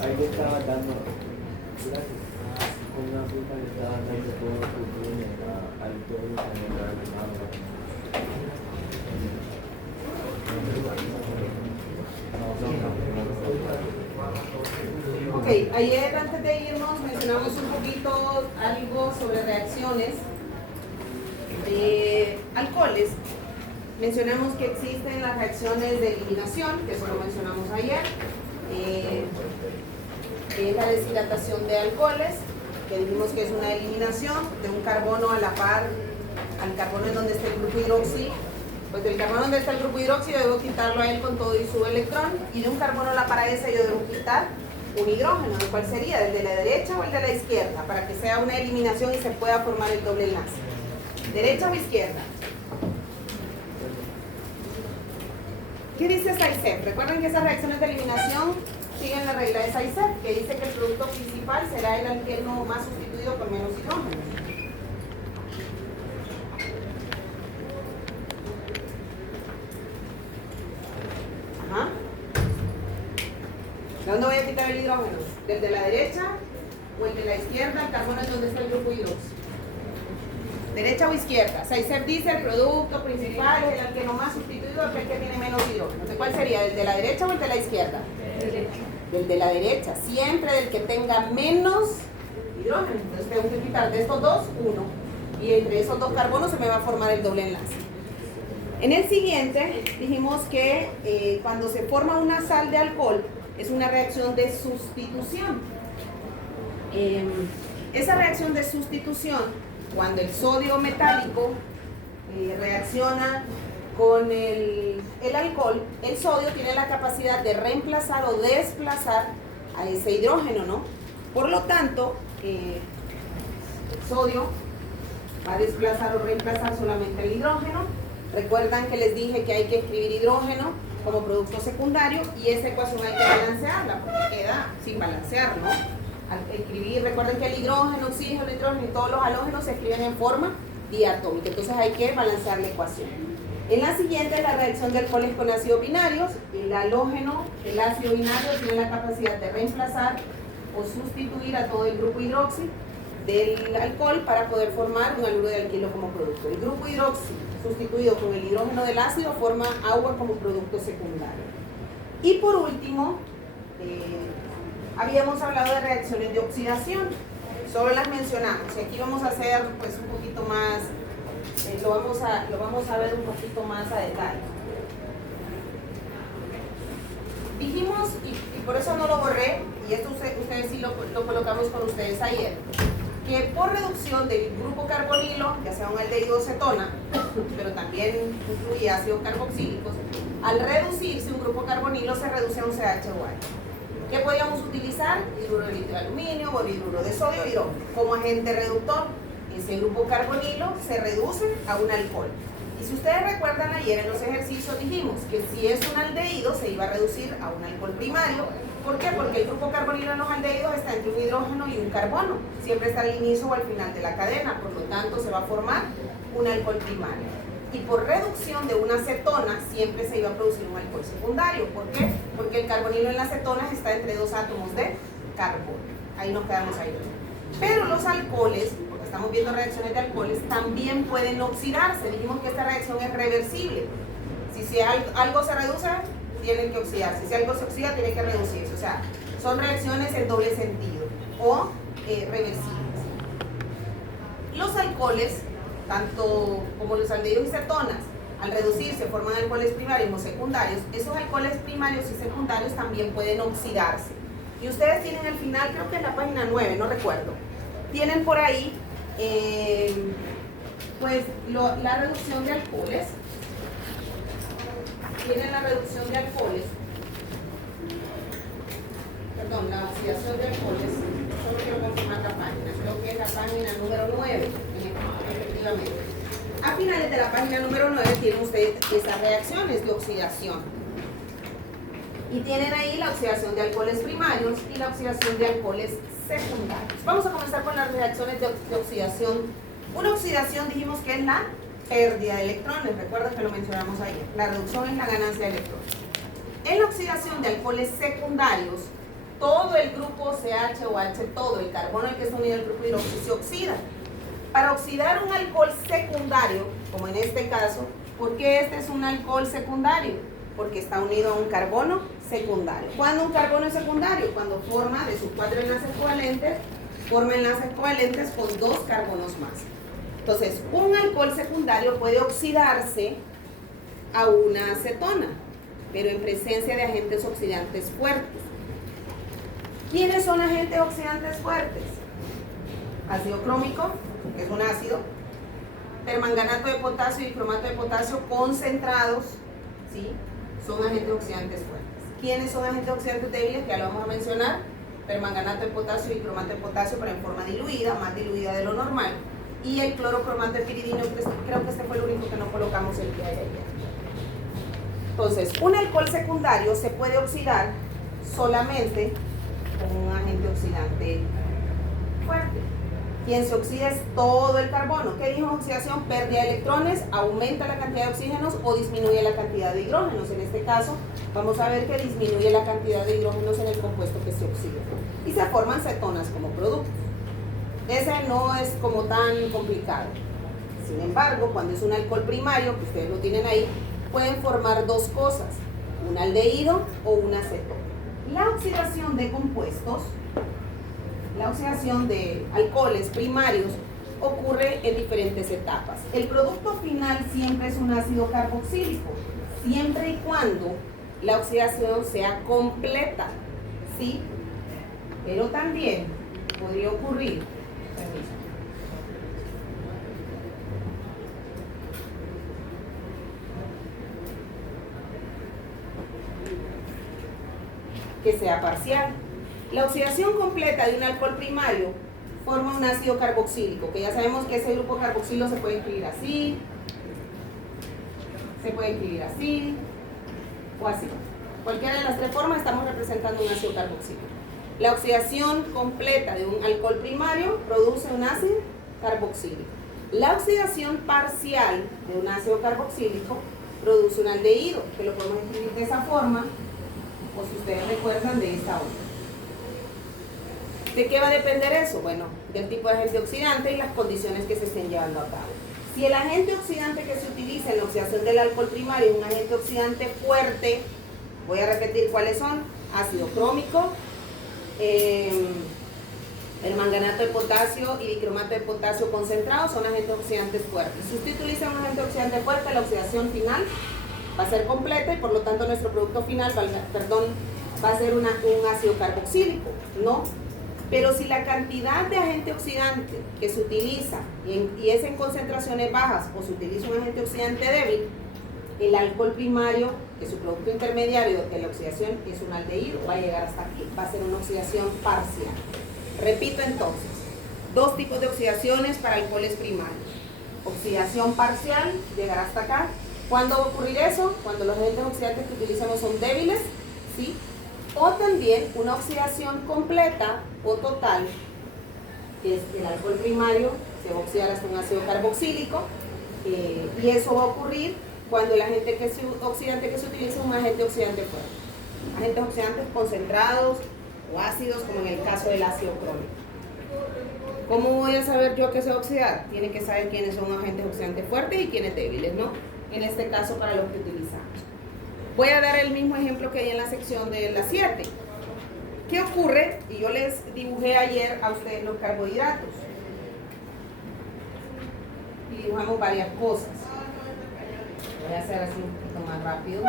Ahí le estaba dando, una fruta le estaba dando todo su al pueblo Ok, ayer antes de irnos mencionamos un poquito algo sobre reacciones de alcoholes. Mencionamos que existen las reacciones de eliminación, que eso lo mencionamos ayer, que es la deshidratación de alcoholes, que dijimos que es una eliminación de un carbono a la par al carbono en donde está el grupo hidroxi. Pues del carbono donde está el grupo hidroxi yo debo quitarlo a él con todo y su electrón, y de un carbono a la par a ese yo debo quitar un hidrógeno. ¿Cuál sería? ¿El de la derecha o el de la izquierda? Para que sea una eliminación y se pueda formar el doble enlace. ¿Derecha o izquierda? ¿Qué dice SAICEP? Recuerden que esas reacciones de eliminación siguen la regla de SAICEP, que dice que el producto principal será el alqueno más sustituido por menos hidrógeno. Ajá. ¿De dónde voy a quitar el hidrógeno? ¿Del de la derecha o el de la izquierda? El carbono es donde está el grupo hidroxi. ¿Derecha o izquierda? SAICEP dice el producto principal es el alqueno más sustituido, aquel que tiene menos hidrógeno. ¿De cuál sería? ¿El de la derecha o el de la izquierda? Derecha. Del de la derecha, siempre del que tenga menos hidrógeno. Entonces tengo que quitar de estos dos, uno. Y entre esos dos carbonos se me va a formar el doble enlace. En el siguiente dijimos que cuando se forma una sal de alcohol es una reacción de sustitución. Esa reacción de sustitución, cuando el sodio metálico reacciona con el alcohol, el sodio tiene la capacidad de reemplazar o desplazar a ese hidrógeno, ¿no? Por lo tanto, el sodio va a desplazar o reemplazar solamente el hidrógeno. Recuerdan que les dije que hay que escribir hidrógeno como producto secundario y esa ecuación hay que balancearla porque queda sin balancear, ¿no? Al escribir, recuerden que el hidrógeno, oxígeno, nitrógeno y todos los halógenos se escriben en forma diatómica, entonces hay que balancear la ecuación. En la siguiente, la reacción de alcoholes con ácidos binarios. El halógeno, el ácido binario, tiene la capacidad de reemplazar o sustituir a todo el grupo hidroxi del alcohol para poder formar un haluro de alquilo como producto. El grupo hidroxi sustituido con el hidrógeno del ácido forma agua como producto secundario. Y por último, habíamos hablado de reacciones de oxidación, solo las mencionamos y aquí vamos a hacer pues un poquito más, lo vamos a ver un poquito más a detalle. Dijimos, y por eso no lo borré, y esto ustedes sí lo colocamos con ustedes ayer, que por reducción del grupo carbonilo, ya sea un aldehído o cetona, pero también incluye ácidos carboxílicos, al reducirse un grupo carbonilo se reduce a un CH2. ¿Qué podríamos utilizar? Hidruro de litio de aluminio, hidruro de sodio, hidrógeno. Como agente reductor, ese grupo carbonilo se reduce a un alcohol. Y si ustedes recuerdan, ayer en los ejercicios dijimos que si es un aldehído se iba a reducir a un alcohol primario. ¿Por qué? Porque el grupo carbonilo en los aldehídos está entre un hidrógeno y un carbono. Siempre está al inicio o al final de la cadena, por lo tanto se va a formar un alcohol primario. Y por reducción de una cetona siempre se iba a producir un alcohol secundario. ¿Por qué? Porque el carbonilo en las cetonas está entre dos átomos de carbono. Ahí nos quedamos ahí. Pero los alcoholes, porque estamos viendo reacciones de alcoholes, también pueden oxidarse. Dijimos que esta reacción es reversible. Si algo se reduce, tiene que oxidarse. Si algo se oxida, tiene que reducirse. O sea, son reacciones en doble sentido o reversibles. Los alcoholes, tanto como los aldehídos y cetonas, al reducirse forman alcoholes primarios o secundarios. Esos alcoholes primarios y secundarios también pueden oxidarse. Y ustedes tienen al final, creo que en la página 9, no recuerdo, tienen por ahí pues la reducción de alcoholes. Tienen la reducción de alcoholes, perdón, la oxidación de alcoholes. Solo quiero confirmar la página, creo que es la página número 9, efectivamente. A finales de la página número 9 tienen ustedes esas reacciones de oxidación. Y tienen ahí la oxidación de alcoholes primarios y la oxidación de alcoholes secundarios. Vamos a comenzar con las reacciones de oxidación. Una oxidación dijimos que es la pérdida de electrones, recuerda que lo mencionamos ayer. La reducción es la ganancia de electrones. En la oxidación de alcoholes secundarios, todo el grupo CH o H, todo el carbono al que está unido al grupo hidróxido se oxida. Para oxidar un alcohol secundario, como en este caso, ¿por qué este es un alcohol secundario? Porque está unido a un carbono secundario. ¿Cuándo un carbono es secundario? Cuando forma de sus 4 enlaces covalentes, forma enlaces covalentes con 2 carbonos más. Entonces, un alcohol secundario puede oxidarse a una acetona, pero en presencia de agentes oxidantes fuertes. ¿Quiénes son agentes oxidantes fuertes? Ácido crómico, que es un ácido, permanganato de potasio y cromato de potasio concentrados, ¿sí? Son agentes oxidantes fuertes. ¿Quiénes son agentes oxidantes débiles? Que ya lo vamos a mencionar. Permanganato de potasio y cromato de potasio, pero en forma diluida, más diluida de lo normal. Y el clorocromato de piridino, creo que este fue el único que no colocamos el día de ayer. Entonces, un alcohol secundario se puede oxidar solamente con un agente oxidante fuerte. Quien se oxida es todo el carbono. ¿Qué dijo oxidación? Pérdida de electrones, aumenta la cantidad de oxígenos o disminuye la cantidad de hidrógenos. En este caso, vamos a ver que disminuye la cantidad de hidrógenos en el compuesto que se oxida. Y se forman cetonas como productos. Ese no es como tan complicado. Sin embargo, cuando es un alcohol primario, que ustedes lo tienen ahí, pueden formar dos cosas, un aldehído o una acetona. La oxidación de compuestos, la oxidación de alcoholes primarios ocurre en diferentes etapas. El producto final siempre es un ácido carboxílico, siempre y cuando la oxidación sea completa, ¿sí? Pero también podría ocurrir, que sea parcial. La oxidación completa de un alcohol primario forma un ácido carboxílico, que ya sabemos que ese grupo carboxilo se puede escribir así, se puede escribir así o así. Cualquiera de las tres formas estamos representando un ácido carboxílico. La oxidación completa de un alcohol primario produce un ácido carboxílico. La oxidación parcial de un ácido carboxílico produce un aldehído, que lo podemos escribir de esa forma, o si ustedes recuerdan, de esta otra. ¿De qué va a depender eso? Bueno, del tipo de agente oxidante y las condiciones que se estén llevando a cabo. Si el agente oxidante que se utiliza en la oxidación del alcohol primario es un agente oxidante fuerte, voy a repetir cuáles son: ácido crómico, permanganato de potasio y dicromato de potasio concentrado, son agentes oxidantes fuertes. Si usted utiliza un agente oxidante fuerte, la oxidación final va a ser completa y por lo tanto nuestro producto final va a ser un ácido carboxílico, ¿no? Pero si la cantidad de agente oxidante que se utiliza y es en concentraciones bajas o se utiliza un agente oxidante débil, el alcohol primario, que es su producto intermediario de la oxidación, es un aldehído, va a llegar hasta aquí, va a ser una oxidación parcial. Repito entonces, dos tipos de oxidaciones para alcoholes primarios. Oxidación parcial, llegará hasta acá. ¿Cuándo va a ocurrir eso? Cuando los agentes oxidantes que utilizamos son débiles, ¿sí? O también una oxidación completa o total, que es el alcohol primario, se va a oxidar hasta un ácido carboxílico, y eso va a ocurrir cuando el agente oxidante que se utiliza es un agente oxidante fuerte. Agentes oxidantes concentrados o ácidos, como en el caso del ácido crómico. ¿Cómo voy a saber yo que se va a oxidar? Tiene que saber quiénes son agentes oxidantes fuertes y quiénes débiles, ¿no? en este caso para lo que utilizamos. Voy a dar el mismo ejemplo que hay en la sección de las 7. ¿Qué ocurre? Y yo les dibujé ayer a ustedes los carbohidratos. Y dibujamos varias cosas. Voy a hacer así un poquito más rápido.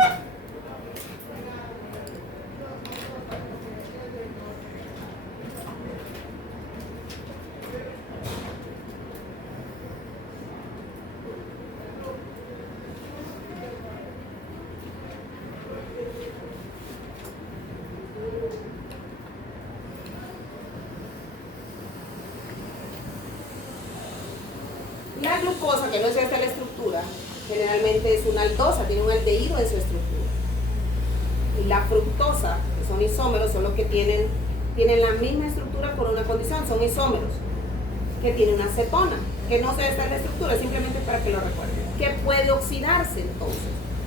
La glucosa, que no es esta la estructura, generalmente es una aldosa, tiene un aldehído en su estructura. Y la fructosa, que son isómeros, son los que tienen la misma estructura por una condición, son isómeros, que tienen una cetona, que no sé esta es la estructura, simplemente para que lo recuerden, que puede oxidarse entonces.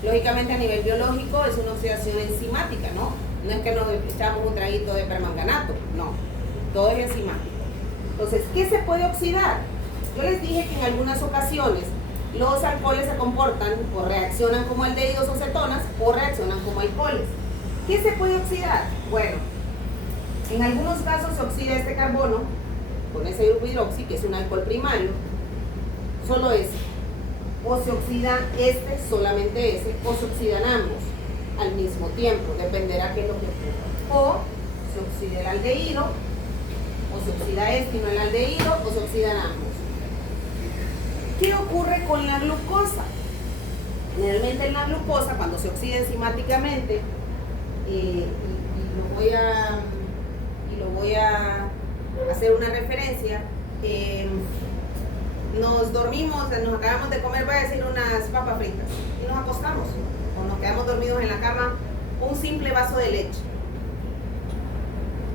Lógicamente a nivel biológico es una oxidación enzimática, ¿no? No es que nos echamos un traguito de permanganato, no, todo es enzimático. Entonces, ¿qué se puede oxidar? Yo les dije que en algunas ocasiones los alcoholes se comportan o reaccionan como aldehídos o cetonas o reaccionan como alcoholes. ¿Qué se puede oxidar? Bueno, en algunos casos se oxida este carbono con ese grupo hidroxi, que es un alcohol primario, solo ese. O se oxida este, solamente ese, o se oxidan ambos al mismo tiempo, dependerá qué es lo que ocurra. O se oxida el aldehído, o se oxida este y no el aldehído, o se oxidan ambos. ¿Qué ocurre con la glucosa? Generalmente en la glucosa, cuando se oxida enzimáticamente, y lo voy a hacer una referencia, nos dormimos, nos acabamos de comer, voy a decir, unas papas fritas, y nos acostamos, o nos quedamos dormidos en la cama, un simple vaso de leche.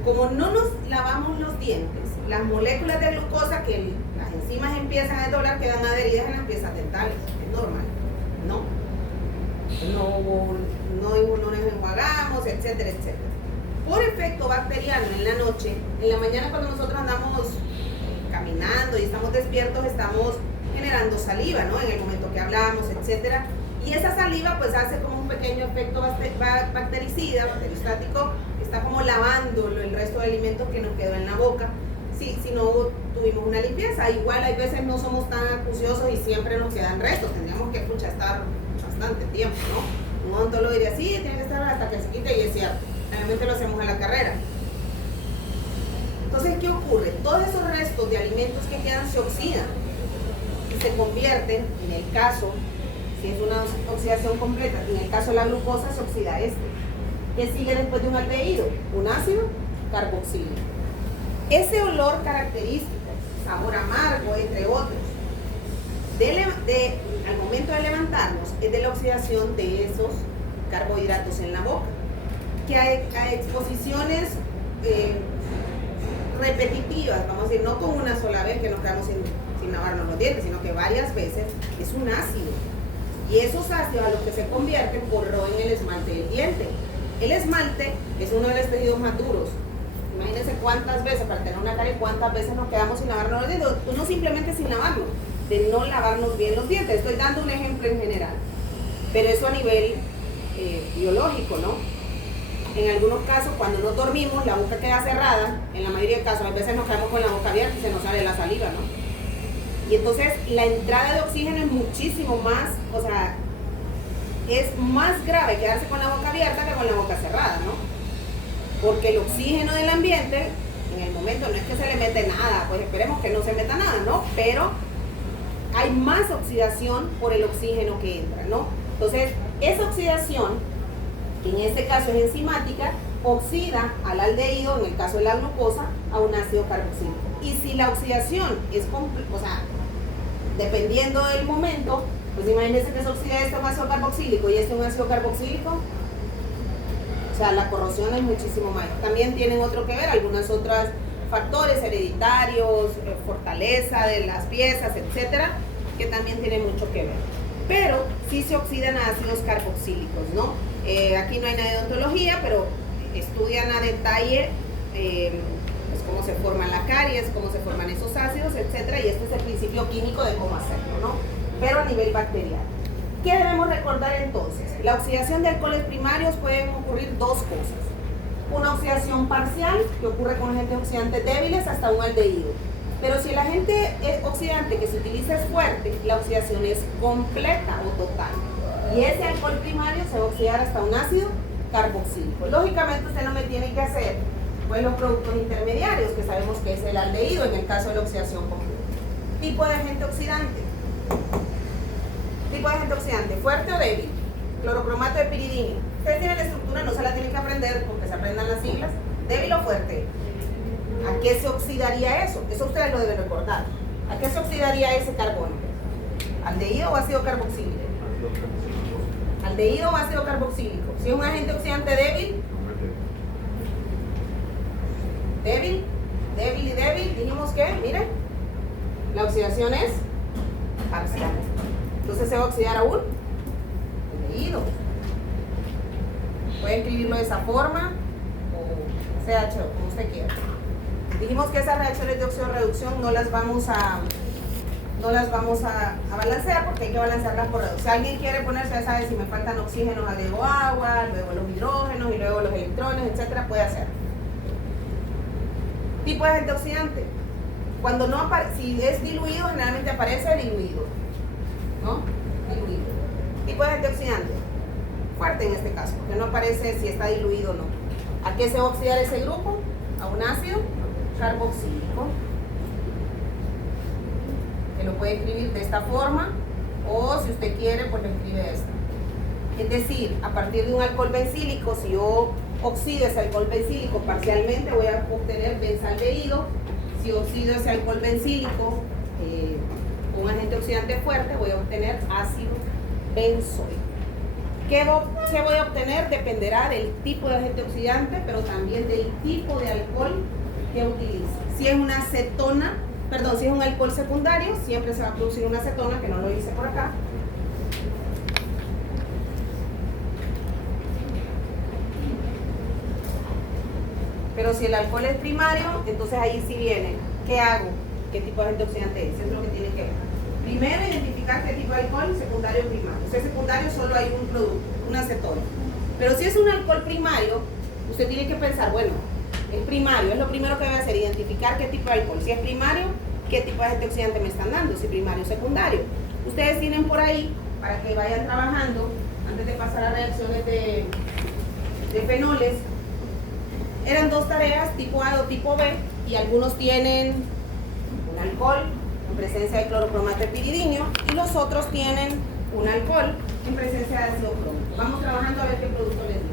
Como no nos lavamos los dientes, las moléculas de glucosa que las enzimas empiezan a desdoblar quedan adheridas en las piezas dentales. Es normal, ¿no? No nos enjuagamos, etcétera, etcétera. Por efecto bacteriano en la noche, en la mañana cuando nosotros andamos caminando y estamos despiertos, estamos generando saliva, ¿no? En el momento que hablamos, etcétera. Y esa saliva pues hace como un pequeño efecto bactericida, bacteriostático, está como lavando el resto de alimentos que nos quedó en la boca. Si no tuvimos una limpieza, igual hay veces no somos tan acuciosos y siempre nos quedan restos, tendríamos que estar bastante tiempo, ¿no? Un odontólogo diría, sí, tiene que estar hasta que se quite, y es cierto, realmente lo hacemos en la carrera. Entonces, ¿qué ocurre? Todos esos restos de alimentos que quedan se oxidan y se convierten, en el caso, si es una oxidación completa, en el caso de la glucosa se oxida este. ¿Qué sigue después de un aldehído? Un ácido carboxílico. Ese olor característico, sabor amargo, entre otros, al momento de levantarnos, es de la oxidación de esos carbohidratos en la boca, que a exposiciones repetitivas, vamos a decir, no con una sola vez que nos quedamos sin lavarnos los dientes, sino que varias veces, es un ácido. Y esos ácidos a los que se convierten corroen el esmalte del diente. El esmalte es uno de los tejidos más duros. Imagínense cuántas veces, para tener una carie, cuántas veces nos quedamos sin lavarnos los dientes. No simplemente sin lavarnos, de no lavarnos bien los dientes. Estoy dando un ejemplo en general. Pero eso a nivel biológico, ¿no? En algunos casos, cuando no dormimos, la boca queda cerrada. En la mayoría de casos, a veces nos quedamos con la boca abierta y se nos sale la saliva, ¿no? Y entonces la entrada de oxígeno es muchísimo más, o sea, es más grave quedarse con la boca abierta que con la boca cerrada, ¿no? Porque el oxígeno del ambiente, en el momento no es que se le mete nada, pues esperemos que no se meta nada, ¿no? Pero hay más oxidación por el oxígeno que entra, ¿no? Entonces, esa oxidación, que en este caso es enzimática, oxida al aldehído, en el caso de la glucosa, a un ácido carboxílico. Y si la oxidación es, o sea, dependiendo del momento, pues imagínense que se oxida este un ácido carboxílico y este un ácido carboxílico, o sea, la corrosión es muchísimo mayor. También tienen otro que ver, algunos otros factores hereditarios, fortaleza de las piezas, etcétera, que también tienen mucho que ver. Pero sí se oxidan a ácidos carboxílicos, ¿no? Aquí no hay nada de odontología, pero estudian a detalle pues cómo se forman las caries, cómo se forman esos ácidos, etcétera, y este es el principio químico de cómo hacerlo, ¿no? Pero a nivel bacteriano. ¿Qué debemos recordar entonces? La oxidación de alcoholes primarios pueden ocurrir dos cosas. Una oxidación parcial, que ocurre con agentes oxidantes débiles hasta un aldehído. Pero si el agente oxidante que se utiliza es fuerte, la oxidación es completa o total. Y ese alcohol primario se va a oxidar hasta un ácido carboxílico. Lógicamente usted no me tiene que hacer pues, los productos intermediarios, que sabemos que es el aldehído en el caso de la oxidación completa. Tipo de agente oxidante. Tipo de agente oxidante, fuerte o débil. Clorocromato de piridina. Ustedes tienen la estructura, no se la tienen que aprender porque se aprendan las siglas. ¿Débil o fuerte? ¿A qué se oxidaría eso? Eso ustedes lo deben recordar. ¿A qué se oxidaría ese carbono? ¿Aldehído o ácido carboxílico? ¿Aldehído o ácido carboxílico? Si es un agente oxidante débil, débil y débil, dijimos que, miren, la oxidación es parcial. Entonces se va a oxidar a un aldehído. Puede escribirlo de esa forma o CHO, como usted quiera. Dijimos que esas reacciones de oxidorreducción no las vamos a balancear porque hay que balancearlas por reducción. Si alguien quiere ponerse, ya sabe, si me faltan oxígenos, agrego agua, luego los hidrógenos y luego los electrones, etcétera, puede hacer. Tipo de agente oxidante. Cuando no aparece, si es diluido, generalmente aparece diluido. ¿No? Diluido. Tipo de agente oxidante. Fuerte en este caso, porque no aparece si está diluido o no. ¿A qué se va a oxidar ese grupo? A un ácido carboxílico. Que lo puede escribir de esta forma, o si usted quiere, pues lo escribe de esta. Es decir, a partir de un alcohol bencílico, si yo oxido ese alcohol bencílico parcialmente, voy a obtener benzaldehído. Si oxido ese alcohol bencílico con un agente oxidante fuerte, voy a obtener ácido benzoico. ¿Qué voy a obtener? Dependerá del tipo de agente oxidante, pero también del tipo de alcohol que utilice. Si es una acetona, si es un alcohol secundario, siempre se va a producir una acetona, que no lo hice por acá. Pero si el alcohol es primario, entonces ahí sí viene. ¿Qué hago? ¿Qué tipo de agente oxidante es? Eso es lo que tiene que ver. Primero, identificar qué tipo de alcohol, secundario o primario. Si es secundario, solo hay un producto, una acetona. Pero si es un alcohol primario, usted tiene que pensar, bueno, es primario, es lo primero que voy a hacer, identificar qué tipo de alcohol. Si es primario, qué tipo de agente oxidante me están dando, si primario o secundario. Ustedes tienen por ahí, para que vayan trabajando, antes de pasar a reacciones de fenoles, eran dos tareas, tipo A o tipo B, y algunos tienen un alcohol en presencia de clorocromato de piridinio y los otros tienen un alcohol en presencia de ácido crómico. Vamos trabajando a ver qué producto les digo.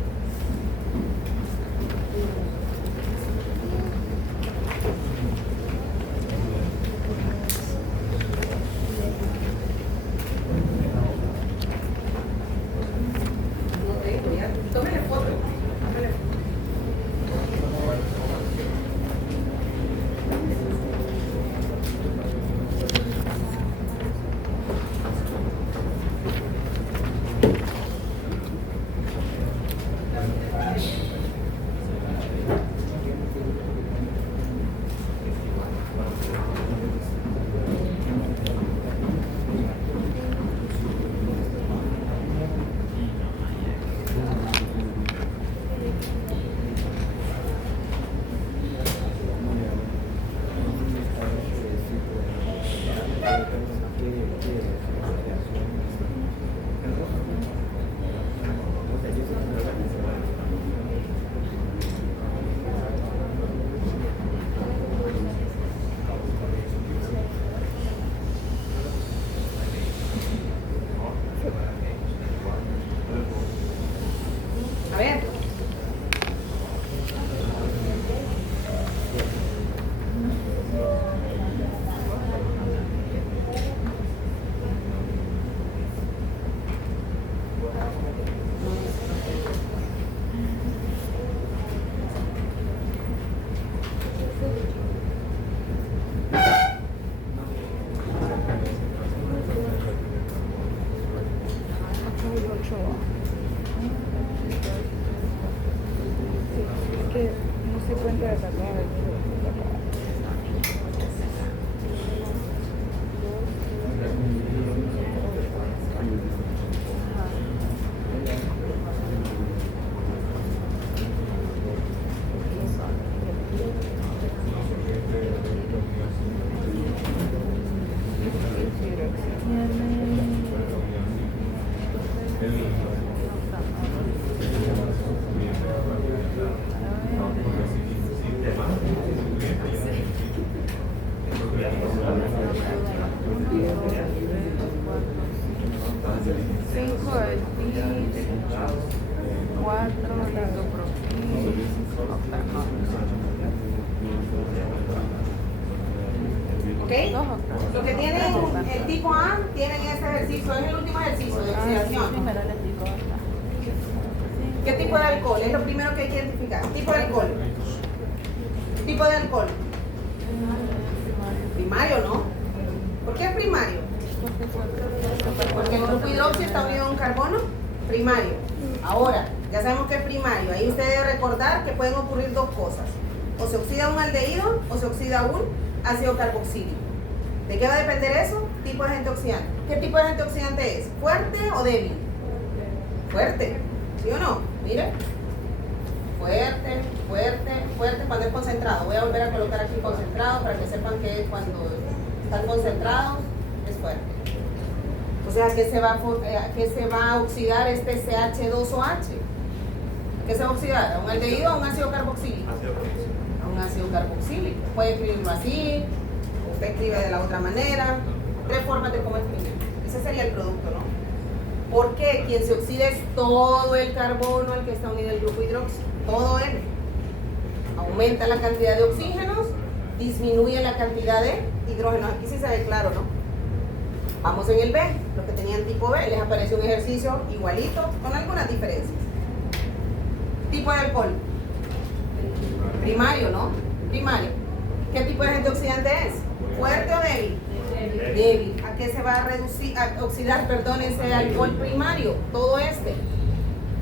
No tengo ya. Tómele foto. Tómele foto. A ver. Que no se cuenta de sacar 5 del PIB, 4 lisopropil, octanol. ¿Ok? 2 octanol. Lo que tienen el tipo A, tienen este ejercicio, es el último ejercicio de oxidación. Primero les digo acá. ¿Qué tipo de alcohol? Es lo primero que hay que identificar. Tipo de alcohol. Tipo de alcohol. Primario, ¿no? ¿Por qué es primario? Porque el grupo hidroxi está unido a un carbono primario. Ahora, ya sabemos que es primario. Ahí usted debe recordar que pueden ocurrir dos cosas. O se oxida un aldehído o se oxida un ácido carboxílico. ¿De qué va a depender eso? Tipo de agente oxidante. ¿Qué tipo de agente oxidante es? ¿Fuerte o débil? Fuerte. ¿Sí o no? Mire. Fuerte, fuerte, fuerte cuando es concentrado. Voy a volver a colocar aquí concentrado para que sepan que cuando están concentrados es fuerte. O sea, ¿qué se va a oxidar este CH2OH? ¿A qué se va a oxidar? ¿A un aldehído o a un ácido carboxílico? A un ácido carboxílico. Puede escribirlo así, usted escribe de la otra manera. 3 formas de cómo escribir. Ese sería el producto, ¿no? Porque quien se oxida es todo el carbono al que está unido el grupo hidroxi, todo él. Aumenta la cantidad de oxígenos, disminuye la cantidad de hidrógenos. Aquí sí se ve claro, ¿no? Vamos en el B, los que tenían tipo B, les aparece un ejercicio igualito, con algunas diferencias. Tipo de alcohol. Primario, ¿no? Primario. ¿Qué tipo de agente oxidante es? ¿Fuerte o débil? Débil. ¿A qué se va a oxidar, perdón, ese alcohol primario? Todo este.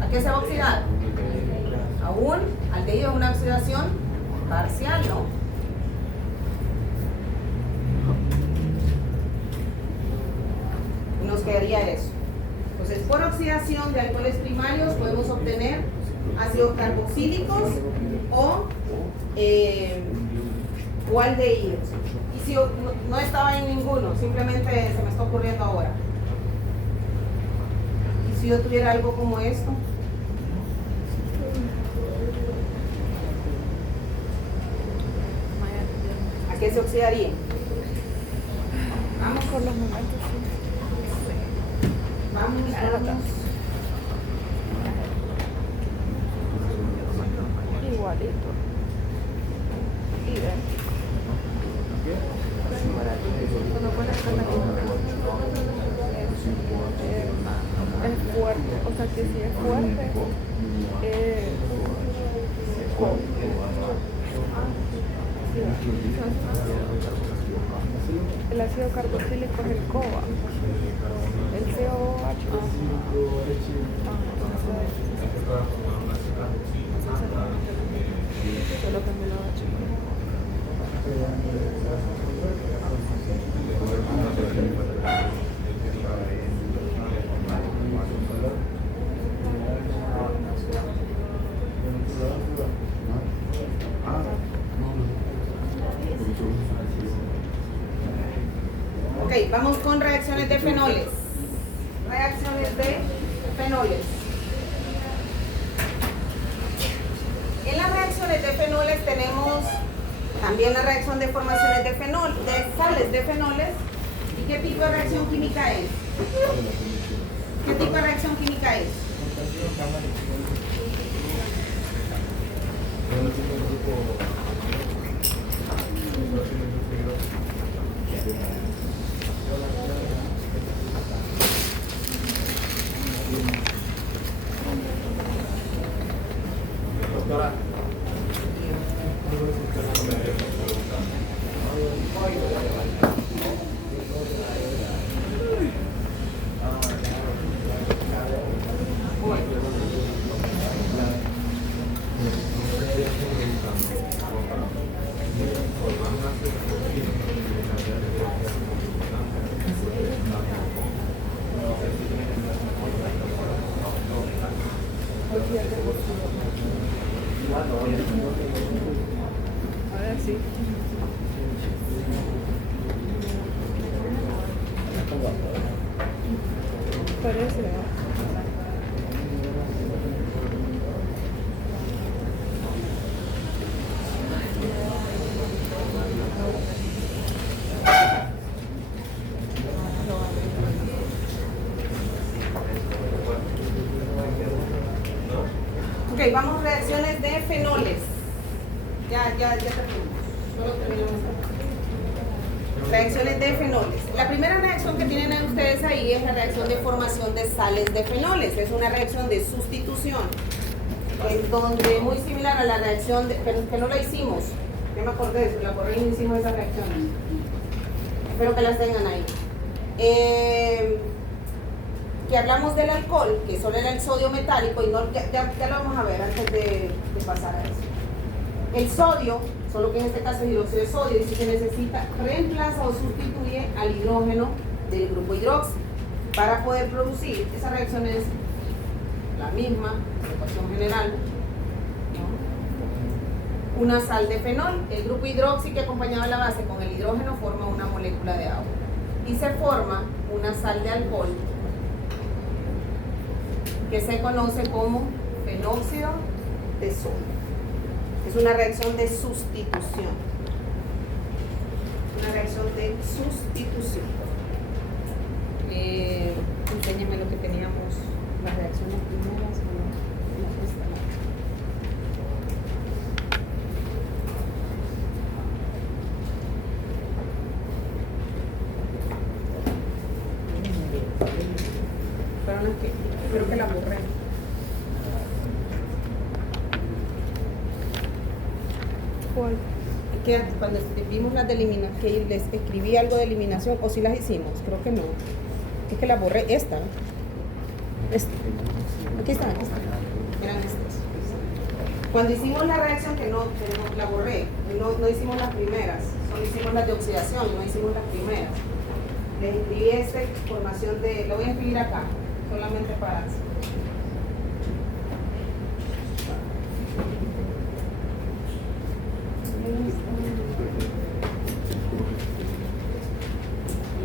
¿A qué se va a oxidar? A un aldehído, es una oxidación parcial, ¿no? Nos quedaría eso. Entonces, por oxidación de alcoholes primarios podemos obtener ácidos carboxílicos o aldehídos. Y si no estaba en ninguno, simplemente se me está ocurriendo ahora. Y si yo tuviera algo como esto, ¿a qué se oxidaría? Vamos por los momentos, sí. Vamos. Igualito. Idéntico. Cuando pones es fuerte, o sea que si es fuerte, el ácido carboxílico es el COA, el COH. Solo cambio la H. Ok, vamos con reacciones de fenoles. Reacciones de fenoles. En las reacciones de fenoles tenemos también la reacción de formaciones de sales de fenoles. ¿Y qué tipo de reacción química es? ¿Qué tipo de reacción química es? Ahora sí. Parece, ¿no? vamos a reacciones de fenoles. Ya terminamos. Solo terminamos acá. Reacciones de fenoles. La primera reacción que tienen ustedes ahí es la reacción de formación de sales de fenoles. Es una reacción de sustitución, en donde muy similar a la reacción de, que no la hicimos. Ya me acordé, la corrí y no hicimos esa reacción. Espero que las tengan ahí. Que hablamos del alcohol, que solo era el sodio metálico, y no, ya lo vamos a ver antes de pasar a eso. El sodio, solo que en este caso es hidróxido de sodio, dice que necesita reemplaza o sustituye al hidrógeno del grupo hidroxi para poder producir. Esa reacción es la misma, ecuación general, ¿no? Una sal de fenol. El grupo hidroxi que acompañaba la base con el hidrógeno forma una molécula de agua y se forma una sal de alcohol que se conoce como fenóxido de sodio. Es una reacción de sustitución. Una reacción de sustitución. Enséñame lo que teníamos, las reacciones primeras. Fueron las que, creo que la borré. ¿Cuál? Que cuando vimos las de eliminación, que les escribí algo de eliminación, o si las hicimos, creo que no. Es que la borré, esta. Aquí están. Eran estas. Cuando hicimos la reacción, que no la borré, no hicimos las primeras, solo hicimos las de oxidación, no hicimos las primeras. Les escribí esta formación de, lo voy a escribir acá, solamente para...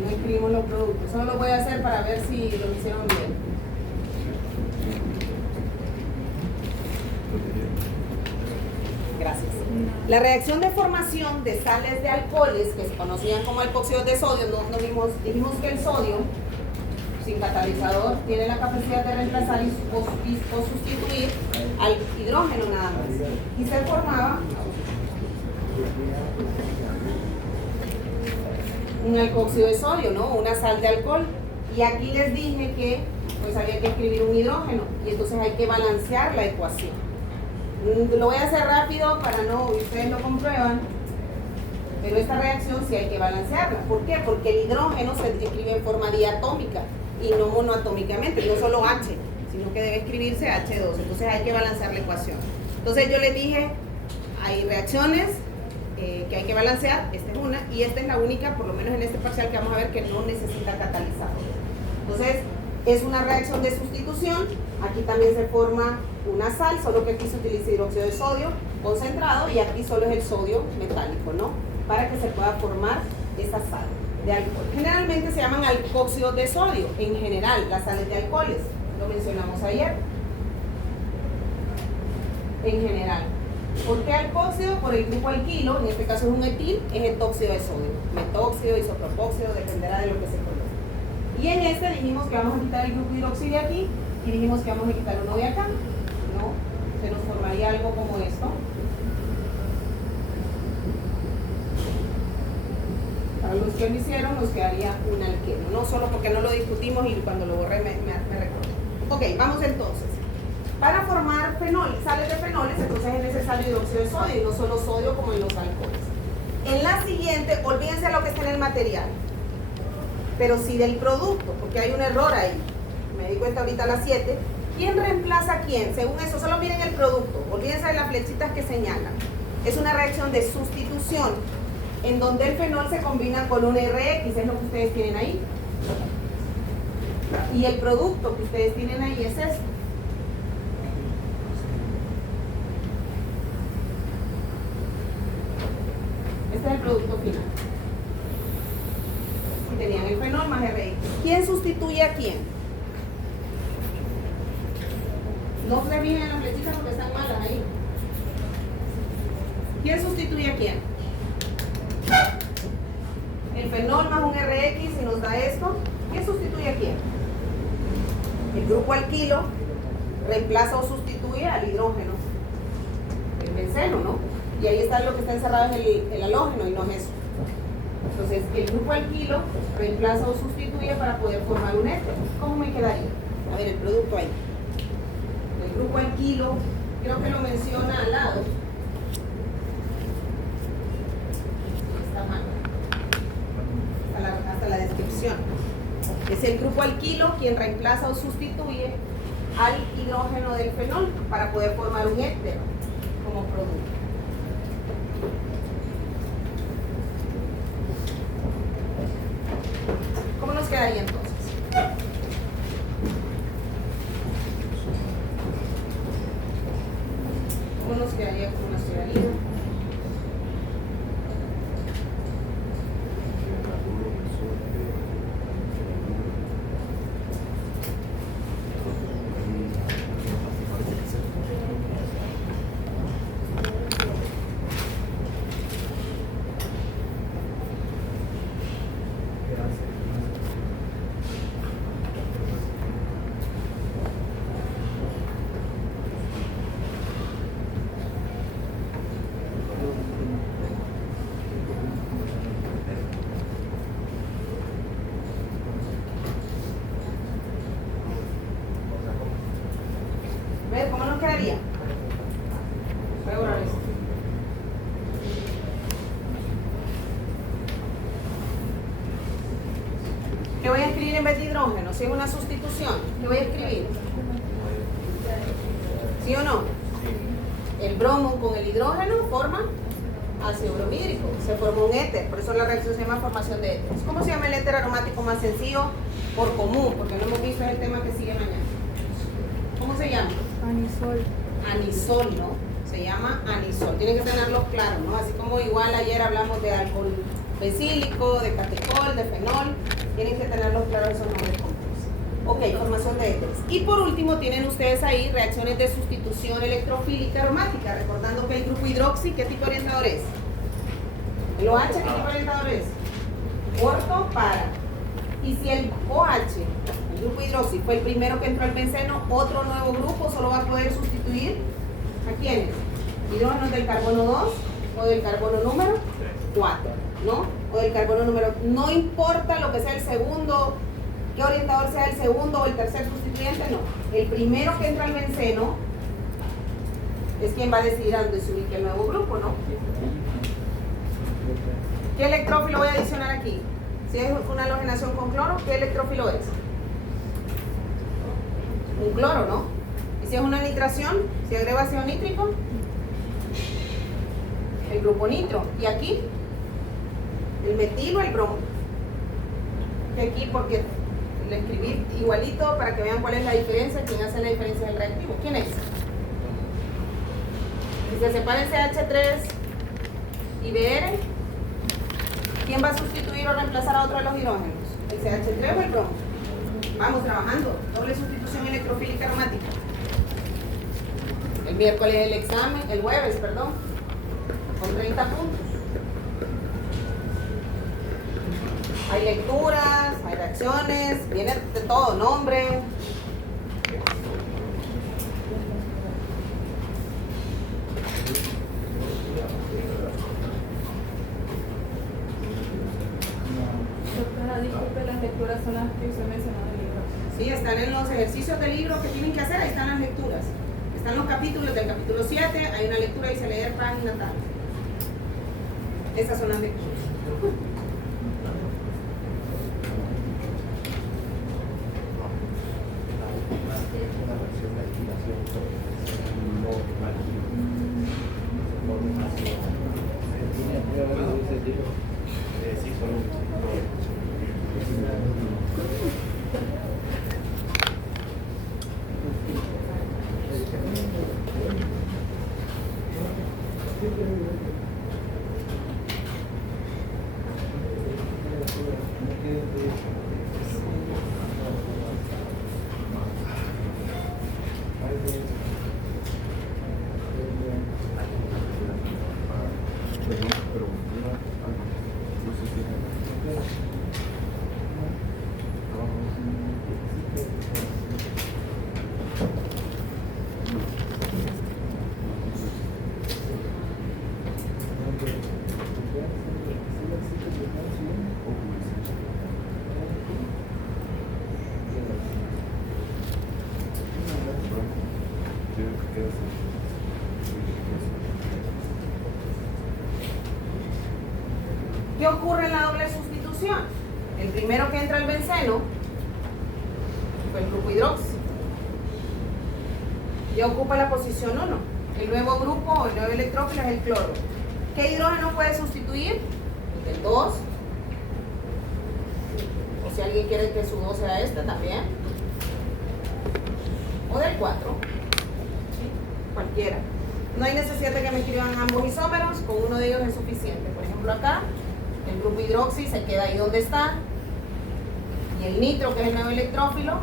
No escribimos los productos, solo lo voy a hacer para ver si lo hicieron bien. Gracias. La reacción de formación de sales de alcoholes, que se conocían como alcóxidos de sodio, dijimos que el sodio, sin catalizador, tiene la capacidad de reemplazar o sustituir al hidrógeno nada más. Y se formaba un alcóxido de sodio, ¿no? Una sal de alcohol. Y aquí les dije que pues había que escribir un hidrógeno y entonces hay que balancear la ecuación. Lo voy a hacer rápido para no, ustedes lo comprueban, pero esta reacción sí hay que balancearla. ¿Por qué? Porque el hidrógeno se escribe en forma diatómica y no monoatómicamente, no solo H, sino que debe escribirse H2, entonces hay que balancear la ecuación. Entonces yo les dije, hay reacciones que hay que balancear, esta es una, y esta es la única, por lo menos en este parcial que vamos a ver, que no necesita catalizador. Entonces, es una reacción de sustitución, aquí también se forma una sal, solo que aquí se utiliza hidróxido de sodio concentrado y aquí solo es el sodio metálico, ¿no? Para que se pueda formar esa sal de alcohol. Generalmente se llaman alcóxidos de sodio, en general, las sales de alcoholes, lo mencionamos ayer. En general. ¿Por qué alcóxido? Por el grupo alquilo, en este caso es un etil, es etóxido de sodio. Metóxido, isopropóxido, dependerá de lo que se coloque. Y en este dijimos que vamos a quitar el grupo hidroxi de aquí y dijimos que vamos a quitar uno de acá, ¿no? Se nos formaría algo como esto. Para los que lo hicieron nos quedaría un alqueno, no solo porque no lo discutimos y cuando lo borré me recuerdo. Ok, vamos entonces. Para formar fenol, sales de fenoles, entonces es necesario hidróxido de sodio y no solo sodio como en los alcoholes. En la siguiente, olvídense de lo que está en el material, pero sí del producto, porque hay un error ahí. Me di cuenta ahorita a las 7. ¿Quién reemplaza a quién? Según eso, solo miren el producto, olvídense de las flechitas que señalan. Es una reacción de sustitución, en donde el fenol se combina con un RX, es lo que ustedes tienen ahí. Y el producto que ustedes tienen ahí es este. Este es el producto final. Y tenían el fenol más RX. ¿Quién sustituye a quién? No se fijen en las flechitas porque están malas ahí. ¿Quién sustituye a quién? El fenol más un RX y nos da esto. ¿Quién sustituye a quién? El grupo alquilo reemplaza o sustituye al hidrógeno, el benceno, ¿no? Y ahí está lo que está encerrado en el halógeno y no es eso. Entonces, el grupo alquilo reemplaza o sustituye para poder formar un éter. ¿Cómo me quedaría? A ver, el producto ahí. El grupo alquilo, creo que lo menciona al lado. Está mal. Hasta la descripción. Es el grupo alquilo quien reemplaza o sustituye al hidrógeno del fenol para poder formar un éter como producto. ¿Cómo nos quedaría entonces? ¿Cómo nos quedaría? ¿Cómo nos quedaría? ¿Cómo nos quedaría? Voy a borrar esto. ¿Qué voy a escribir en vez de hidrógeno? Si es una sustitución, ¿qué voy a escribir? ¿Sí o no? El bromo con el hidrógeno forma ácido bromídrico. Se forma un éter, por eso la reacción se llama formación de éteres. ¿Cómo se llama el éter aromático más sencillo? Por común, porque no hemos visto, es el tema que sigue mañana. ¿Cómo se llama? Anisol. Anisol, ¿no? Se llama anisol. Tienen que tenerlo claro, ¿no? Así como igual ayer hablamos de alcohol bencílico, de catecol, de fenol, tienen que tenerlos claros esos nombres compuestos. Ok, formación de éteres. Y por último tienen ustedes ahí reacciones de sustitución electrofílica aromática, recordando que el grupo hidroxi, ¿qué tipo de orientador es? ¿El OH qué tipo de orientador es? Orto, para. Y si el OH, el grupo hidroxi, fue el primero que entró al benceno, otro nuevo grupo solo va a poder sustituir ¿a quiénes? Hidrógenos del carbono 2 o del carbono número 4, ¿no? O del carbono número, no importa lo que sea el segundo, qué orientador sea el segundo o el tercer sustituyente, no. El primero que entra al benceno es quien va a decidir a dónde se ubique el nuevo grupo, ¿no? ¿Qué electrófilo voy a adicionar aquí? Si es una halogenación con cloro, ¿qué electrófilo es? Un cloro, ¿no? Y si es una nitración, si agrego ácido nítrico, el grupo nitro. Y aquí, el metilo, el bromo. Y aquí, porque le escribí igualito para que vean cuál es la diferencia, quién hace la diferencia del reactivo. ¿Quién es? Si se separa el CH3 y Br, ¿quién va a sustituir o reemplazar a otro de los hidrógenos? ¿El CH3 o el bromo? Vamos trabajando. Doble sustitución electrofílica aromática. El miércoles el examen, el jueves, perdón, con 30 puntos. Hay lecturas, hay reacciones, viene de todo, nombre. Disculpe, las lecturas son las que usted mencionó en el libro. Sí, están en los ejercicios del libro que tienen que hacer, ahí están las lecturas. Están los capítulos del capítulo 7, hay una lectura y se lee página tal. Estas son las lecturas. ¿Qué ocurre en la doble sustitución? El primero que entra al benceno fue el grupo hidroxi. Ya ocupa la posición 1. El nuevo grupo o el nuevo electrófilo es el cloro. ¿Qué hidrógeno puede sustituir? El del 2. O si alguien quiere que su 2 sea este también. O del 4. Cualquiera. No hay necesidad de que me escriban ambos isómeros, con uno de ellos es suficiente. Por ejemplo acá, el grupo hidroxi se queda ahí donde está. Y el nitro, que es el nuevo electrófilo,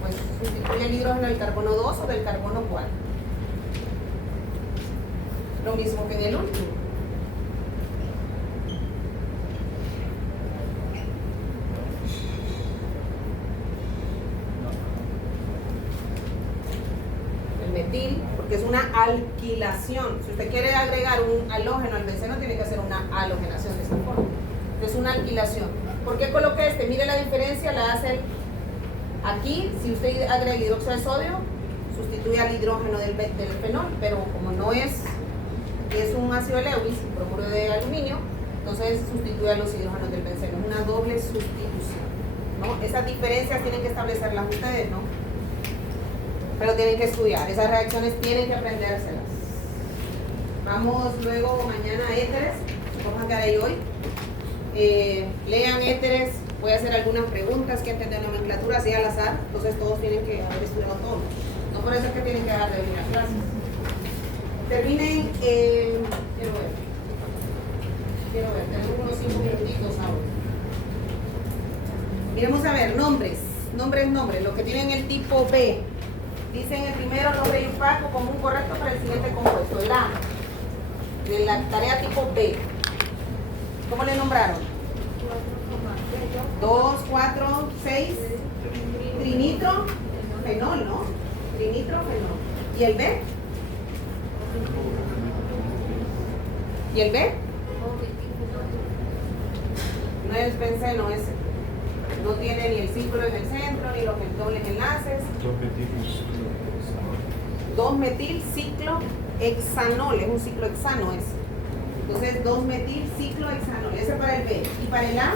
pues sustituye el hidrógeno del carbono 2 o del carbono 4. Lo mismo que en el último. El metil, porque es una alquilación. Si usted quiere agregar un halógeno al benceno, tiene que hacer una halogenación de esta forma. Es una alquilación. ¿Por qué coloqué este? Mire la diferencia, la hace aquí. Si usted agrega hidróxido de sodio, sustituye al hidrógeno del fenol, pero como no es un ácido Lewis, un bromuro de aluminio, entonces sustituye a los hidrógenos del benceno. Es una doble sustitución, ¿no? Esas diferencias tienen que establecerlas ustedes, ¿no? Pero tienen que estudiar, esas reacciones tienen que aprendérselas. Vamos luego mañana a éteres, vamos a quedar ahí hoy. Lean éteres, voy a hacer algunas preguntas que antes de nomenclatura, así al azar, entonces todos tienen que haber estudiado todo. No por eso es que tienen que dejar de venir a clases. Terminen, quiero ver, tenemos unos 5 minutitos ahora. Miremos a ver, nombres, los que tienen el tipo B. Dicen el primero nombre y opaco común correcto para el siguiente compuesto, el A, de la tarea tipo B. ¿Cómo le nombraron? 2, 4, 6, trinitro, fenol, ¿no? Trinitro, fenol. ¿Y el B? ¿Y el B? No es benceno ese. No tiene ni el círculo en el centro, ni los dobles enlaces. 2-metil ciclo hexanol, es un ciclo hexano ese. Entonces 2-metil ciclo hexanol, ese para el B. ¿Y para el A?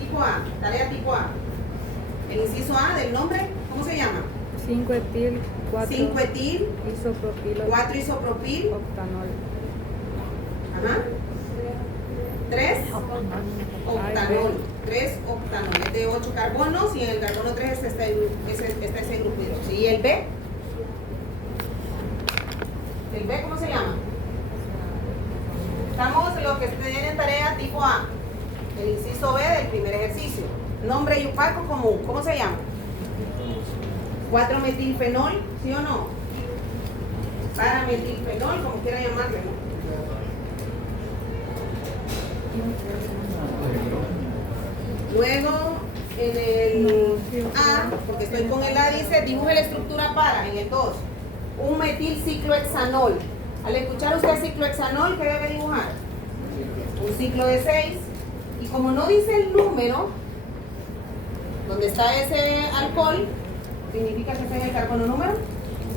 Tipo A, tarea tipo A. El inciso A del nombre, ¿cómo se llama? 5-etil, 5-etil, isopropil, 4-isopropil, octanol. Ajá. 3 octanol. 3 octanol. Es de 8 carbonos y en el carbono 3 está ese grupo hidroxi. ¿Y el B? ¿El B cómo se llama? Estamos en lo que tienen tarea tipo A. El inciso B del primer ejercicio. Nombre y opaco común. ¿Cómo se llama? 4-metilfenol, ¿sí o no? Parametilfenol, como quiera llamarle, ¿no? Luego, en el A, porque estoy con el A, dice, dibuje la estructura para, en el 2, un metil ciclohexanol. Al escuchar usted ciclohexanol, ¿qué debe dibujar? Un ciclo de 6, y como no dice el número, donde está ese alcohol, significa que está en el carbono número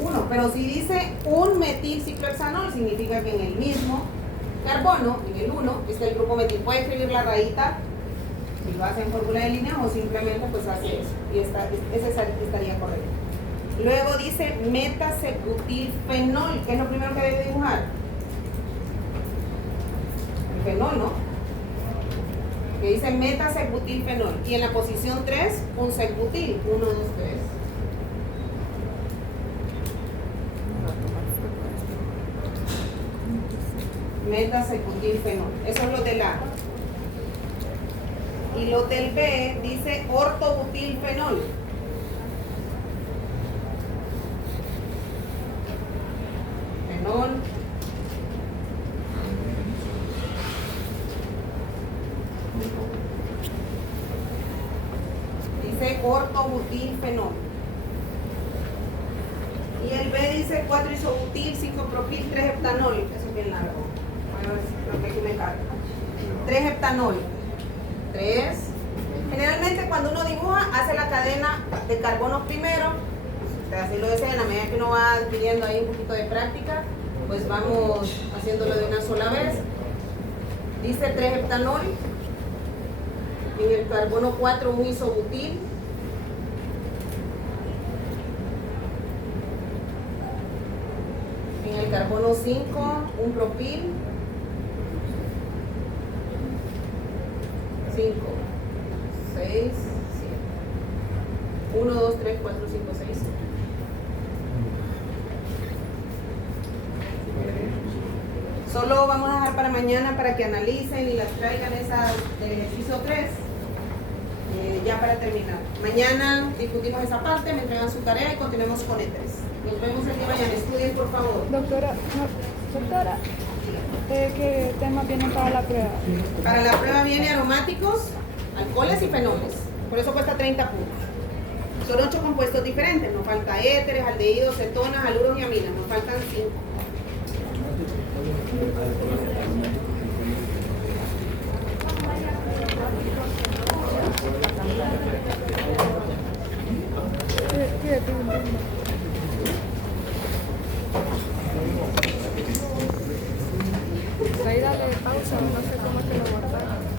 1, pero si dice un metil ciclohexanol, significa que en el mismo carbono, en el 1, está el grupo metil. Puede escribir la rayita y lo hace en fórmula de línea o simplemente pues hace eso y ese estaría correcto. Luego dice metacebutilfenol, ¿qué es lo primero que debe dibujar? El fenol, ¿no? Que dice metacebutilfenol y en la posición 3 un secbutil, 1, 2, 3. Metacebutilfenol, eso es lo del A. Y lo del B dice ortobutilfenol. Fenol. Dice ortobutilfenol. Y el B dice 4-isobutil, 5-propil, 3-heptanol. Eso es bien largo. A ver si creo que aquí me carga. 3-heptanol. 3. Generalmente cuando uno dibuja, hace la cadena de carbonos primero. Usted así lo desea, a medida que uno va adquiriendo ahí un poquito de práctica, pues vamos haciéndolo de una sola vez. Dice 3-heptanol. En el carbono 4, un isobutil. En el carbono 5, un propil. 5, 6, 7. 1, 2, 3, 4, 5, 6. Solo vamos a dejar para mañana para que analicen y las traigan esas del ejercicio 3. Ya para terminar. Mañana discutimos esa parte, me entregan su tarea y continuemos con el 3. Nos vemos el día de mañana. Estudien, por favor. Doctora, ¿qué temas vienen para la prueba? Para la prueba viene aromáticos, alcoholes y fenoles. Por eso cuesta 30 puntos. Son 8 compuestos diferentes. Nos falta éteres, aldehídos, cetonas, haluros y aminas. Nos faltan 5.